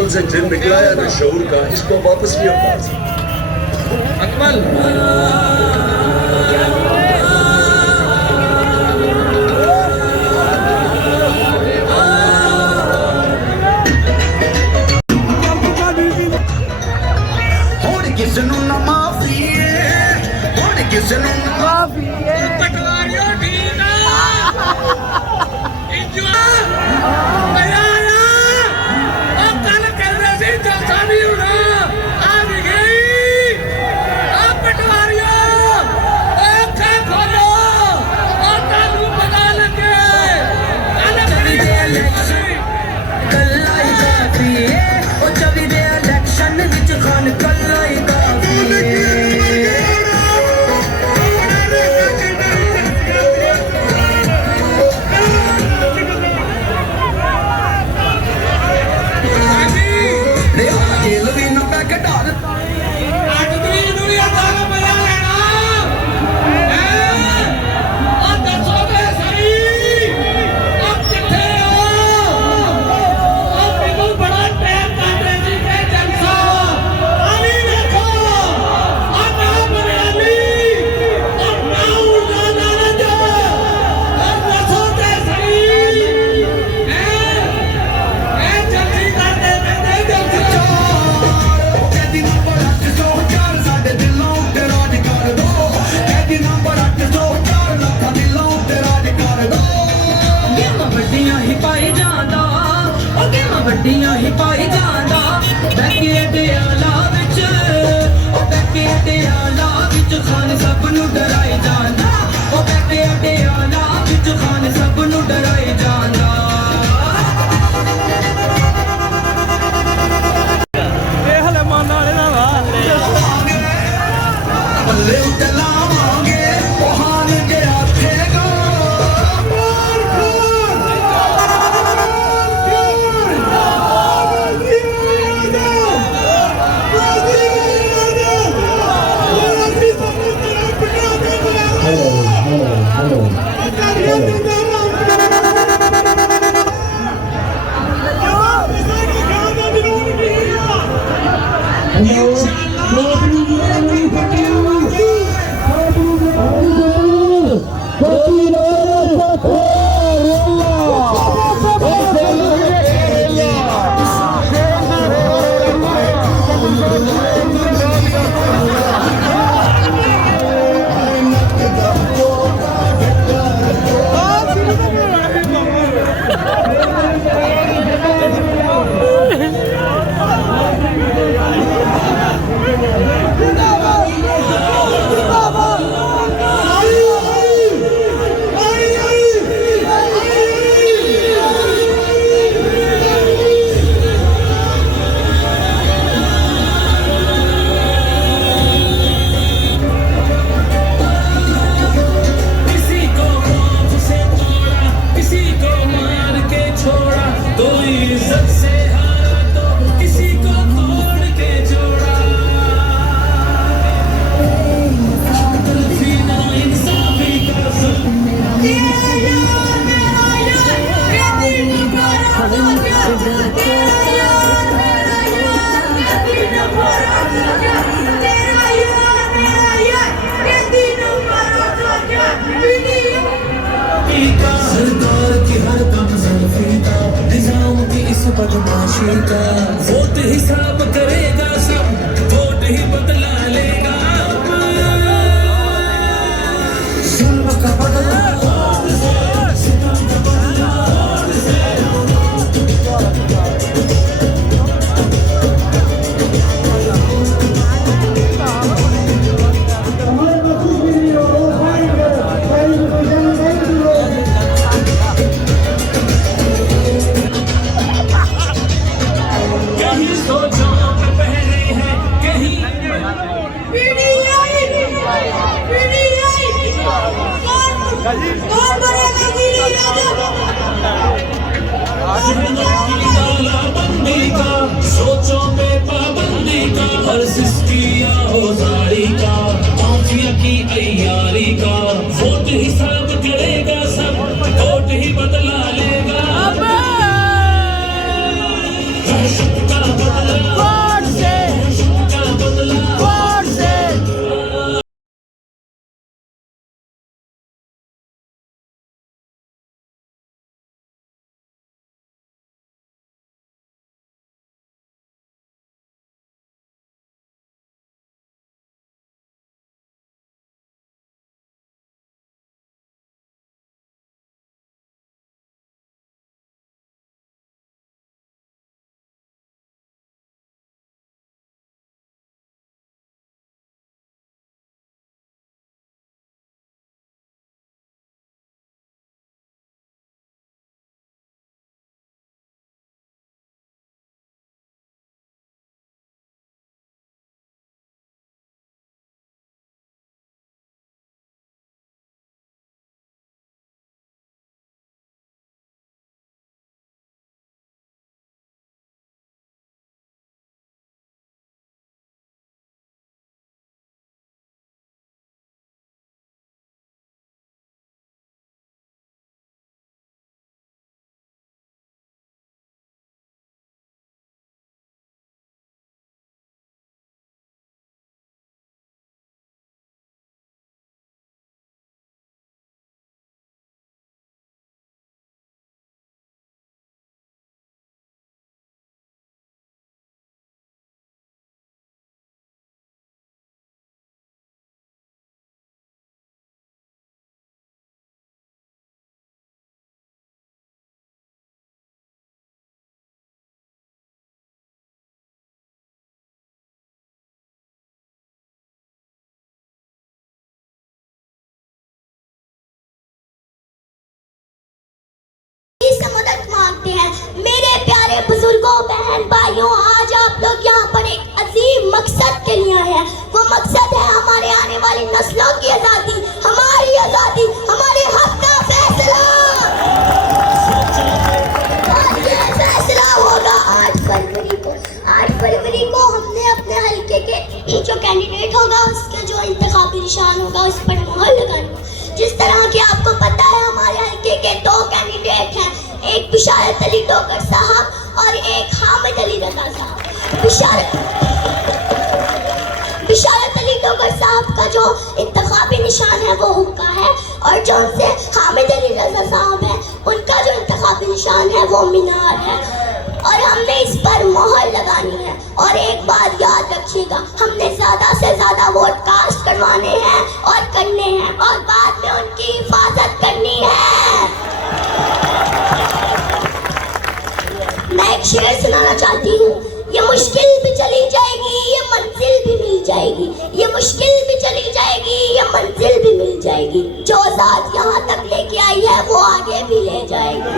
बातों से जिन निकला है ना शऊर का, इसको वापस नहीं उतार सकते। अकमल ਵੱਡੀਆਂ ਹੀ ਪਾਈ ਜਾਂਦਾ ਬੈਕੇ ਤੇ ਆਲਾ ਵਿੱਚ ਉਹ ਬੈਕੇ ਤੇ ਆਲਾ ਵਿੱਚ ਖਾਨ ਸਭ ਨੂੰ ਡਰਾਈ ਜਾਂਦਾ ਉਹ ਬੈਕੇ ਤੇ ਆਲਾ ਵਿੱਚ ਖਾਨ ਸਭ ਨੂੰ ਡਰਾਈ ਜਾਂਦਾ ਇਹ ਹਲੇ ਮਨ ਵਾਲੇ ਨਾ ਵਾਲੇ ਬੱਲੇ ਉੱਤੇ ਲਾਵਾਂਗੇ ਉਹ ਹਾਨ ਦੇ ਆਖੇਗਾ बदमाशी का वोट हिसाब करेगा सब वोट ही बदला लेगा जुल्म का बदला के लिए आए हैं। वो मकसद है हमारे आने वाली नस्लों की आज़ादी, हमारी आज़ादी, हमारे हक का फैसला। और ये फैसला होगा 8 फरवरी को। 8 फरवरी को हमने अपने हल्के के जो कैंडिडेट होगा उसके जो इंतखाबी निशान होगा उस पर मोहर लगानी। जिस तरह की आपको पता है हमारे हल्के के 2 कैंडिडेट हैं, एक बिशारत अली डोगर साहब और एक हामिद अली रजा साहब। बिशारत अली डोगर साहब का जो इंतखाबी निशान है वो हुक्का है और जो उनसे हामिद अली रजा साहब है उनका जो इंतखाबी निशान है वो मीनार है और हमने इस पर मोहर लगानी है। और एक बात याद रखिएगा, हमने ज़्यादा से ज़्यादा वोट कास्ट करवाने हैं और करने हैं और बाद में उनकी हिफाजत करनी है। मैं एक शेर सुनाना चाहती हूँ। ये मुश्किल भी चली जाएगी, ये मंजिल भी मिल जाएगी। ये मुश्किल भी चली जाएगी, ये मंजिल भी मिल जाएगी। जो ज़ात यहाँ तक लेके आई है वो आगे भी ले जाएगी।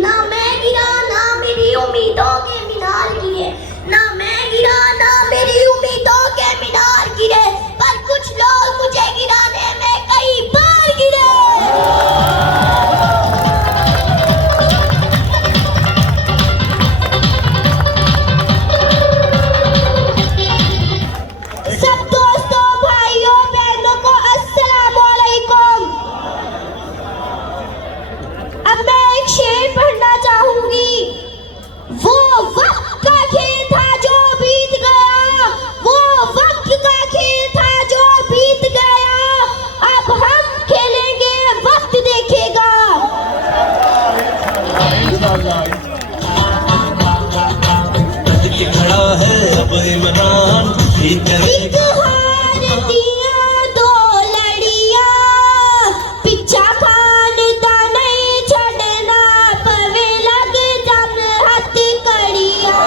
ना मैं गिरा ना मेरी उम्मीदों के मीनार गिरे, ना मैं गिरा ना मेरी उम्मीदों के मीनार गिरे, पर कुछ लोग मुझे गिराने में कई बार गिरे। सब दोस्तों भाइयों बहनों को अस्सलाम वालेकुम। अब मैं एक शेर पढ़ना चाहूंगी। वो वक्त का खेल था जो बीत गया, वो वक्त का खेल था जो बीत गया, अब हम खेलेंगे वक्त देखेगा। खड़ा है अब इमरान, एक हार दिया 2 लड़िया, पिछा खानदा नहीं छड़ना पवे लग जन हथ कड़िया।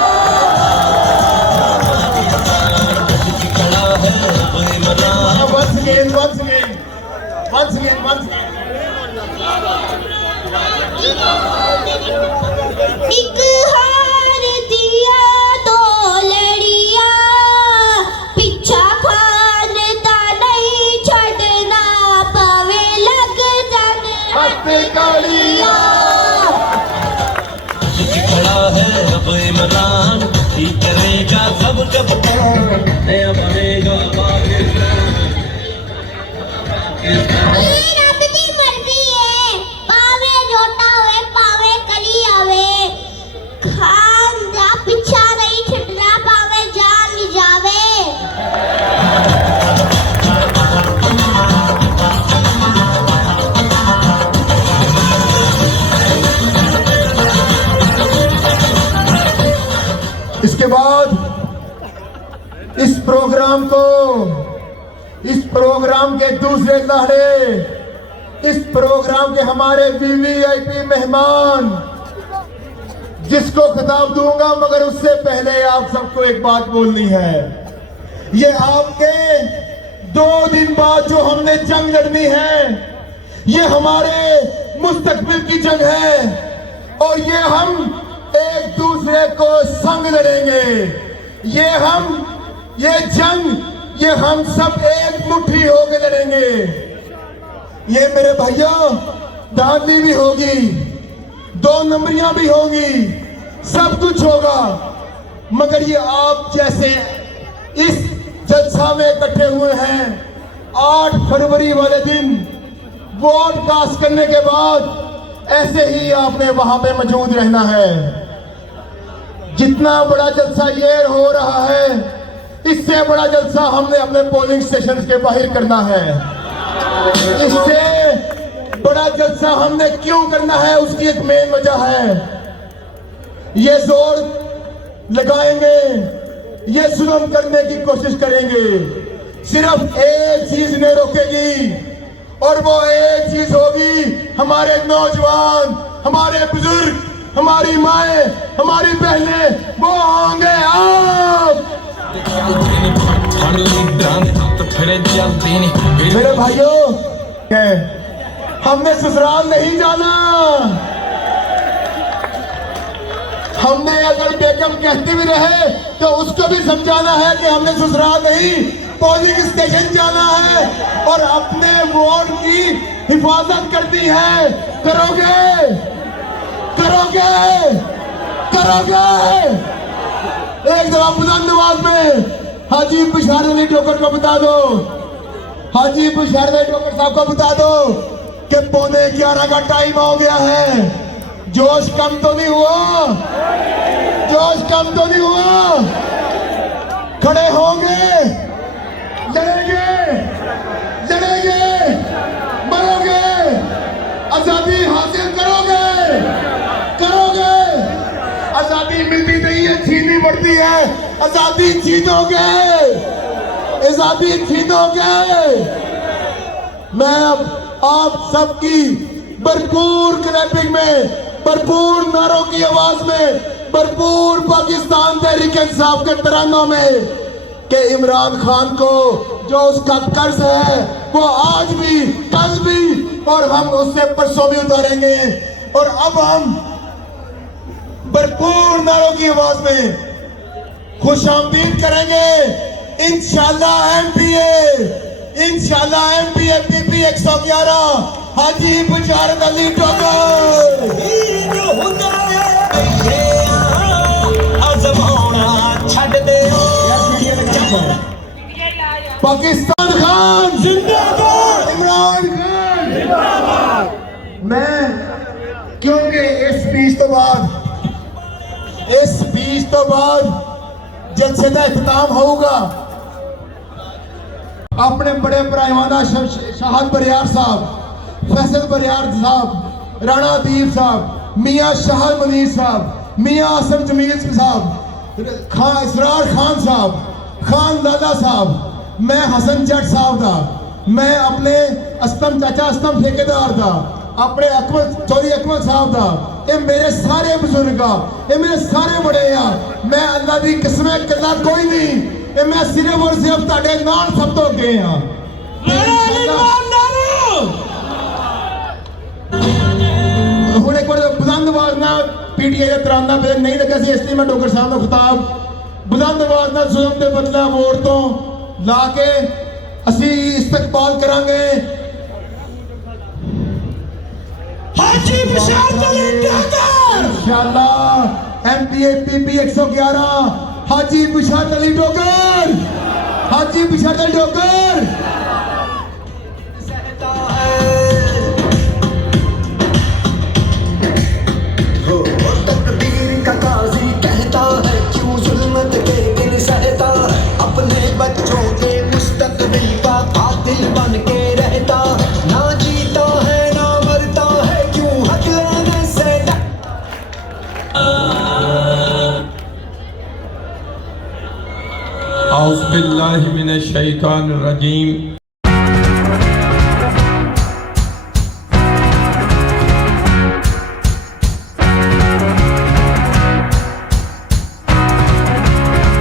खड़ा है अब इमरान। Once again. एक हार दिया 2 लड़िया, पिछा खानदा नहीं छड़ना पवे लग जन हथ कड़िया। खड़ा है अब इमरान, ही करेगा सब जब नया बनेगा पाकिस्तान। ये रब दी मर्जी है, पावे जोटा होए पावे कली आवे, खान दा पिछा नहीं छड़ना पावे जान जावे। इसके बाद इस प्रोग्राम के दूसरे लहरे, इस प्रोग्राम के हमारे वीवीआईपी मेहमान जिसको खिताब दूंगा, मगर उससे पहले आप सबको एक बात बोलनी है। ये आपके 2 दिन बाद जो हमने जंग लड़नी है, ये हमारे मुस्तकबिल की जंग है और ये हम एक दूसरे को संग लड़ेंगे। ये हम सब एक मुट्ठी होकर लड़ेंगे। ये मेरे भाइयों, धांधली भी होगी, 2 नंबरियां भी होंगी, सब कुछ होगा, मगर ये आप जैसे इस जलसा में इकट्ठे हुए हैं 8 फरवरी वाले दिन वोट कास्ट करने के बाद, ऐसे ही आपने वहां पे मौजूद रहना है। जितना बड़ा जलसा ये हो रहा है, इससे बड़ा जलसा हमने अपने पोलिंग स्टेशन के बाहर करना है। इससे बड़ा जलसा हमने क्यों करना है, उसकी एक मेन वजह है। ये जोर लगाएंगे, ये जुल्म करने की कोशिश करेंगे, सिर्फ एक चीज ने रोकेगी और वो एक चीज होगी, हमारे नौजवान, हमारे बुजुर्ग, हमारी माएं, हमारी बहनें, वो होंगे आप। मेरे भाइयों, हमने ससुराल नहीं जाना, हमने अगर बेगम कहते भी रहे तो उसको भी समझाना है कि हमने ससुराल नहीं पोलिंग स्टेशन जाना है और अपने वोट की हिफाजत करनी है। करोगे करोगे करोगे? एक दफा बुलंद आवाज में हाजी बशर अली ठोकर को बता दो, हाजी बशर अली ठोकर साहब को बता दो कि 11:15 का टाइम हो गया है। जोश कम तो नहीं हुआ? जोश कम तो नहीं हुआ? खड़े होंगे, लड़ेंगे, लड़ेंगे, मरोगे, आजादी हासिल करोगे, करोगे। आजादी मिलती नहीं है, छीननी पड़ती है। आजादी छीनोगे, आजादी छीनोगे। मैं अब आप सबकी भरपूर क्लैपिंग में, भरपूर नारों की आवाज में, भरपूर पाकिस्तान तहरीक इंसाफ के तरानों में कि इमरान खान को जो उसका कर्ज है वो आज भी, कल भी और हम उससे परसों भी उतारेंगे। और अब हम भरपूर नारों की आवाज में खुशामदीद करेंगे इंशाल्लाह एमपीए, इंशाल्लाह एमपीए पीपी 111 हाजी बशर अली ठोकर। पाकिस्तान खान जिंदाबाद, इमरान खान जिंदाबाद। मैं क्योंकि इस स्पीच तो बाद जलसे का इख्तिताम होगा अपने बड़े प्राइवाना शाहद बरियार साहब, फैसल बरियार साहब, राणा दीप साहब, मियाँ शाहद मनीर साहब, मियाँ आसम जमील साहब, खान इसरार खान साहब, खान दादा साहब, मैं हसन जट साहब था, मैं अपने असलम चाचा असलम ठेकेदार था, अपने अकमल चौधरी अकमल साहब था। ये मेरे सारे बुजुर्ग, ये मेरे सारे बड़े हैं। मैं अल्लाह की कसम कला कोई नहीं, ये मैं सिर्फ और सिर्फ ताड़े नाल सब तो अगे हाँ। ਹੁਣ एक बार बुलंद आवाज ना पीटीआई का तराना पहले नहीं लगा सी, इसलिए मैं डॉक्टर साहब का खिताब बुलंद आवाज ना जुल्म के बदला वोट तो ला के असी इस्तकबाल करांगे। हाजी बशर अली ठोकर इंशाल्लाह एमपीए पीपी 111 हाजी बशर अली ठोकर, हाजी बशर अली ठोकर। बच्चों के मुस्तकबिल का कातिल बन के रहता, ना जीता है ना मरता है, क्यों हक लेने से औज़ु बिल्लाहि मिनश शैतानिर रजीम।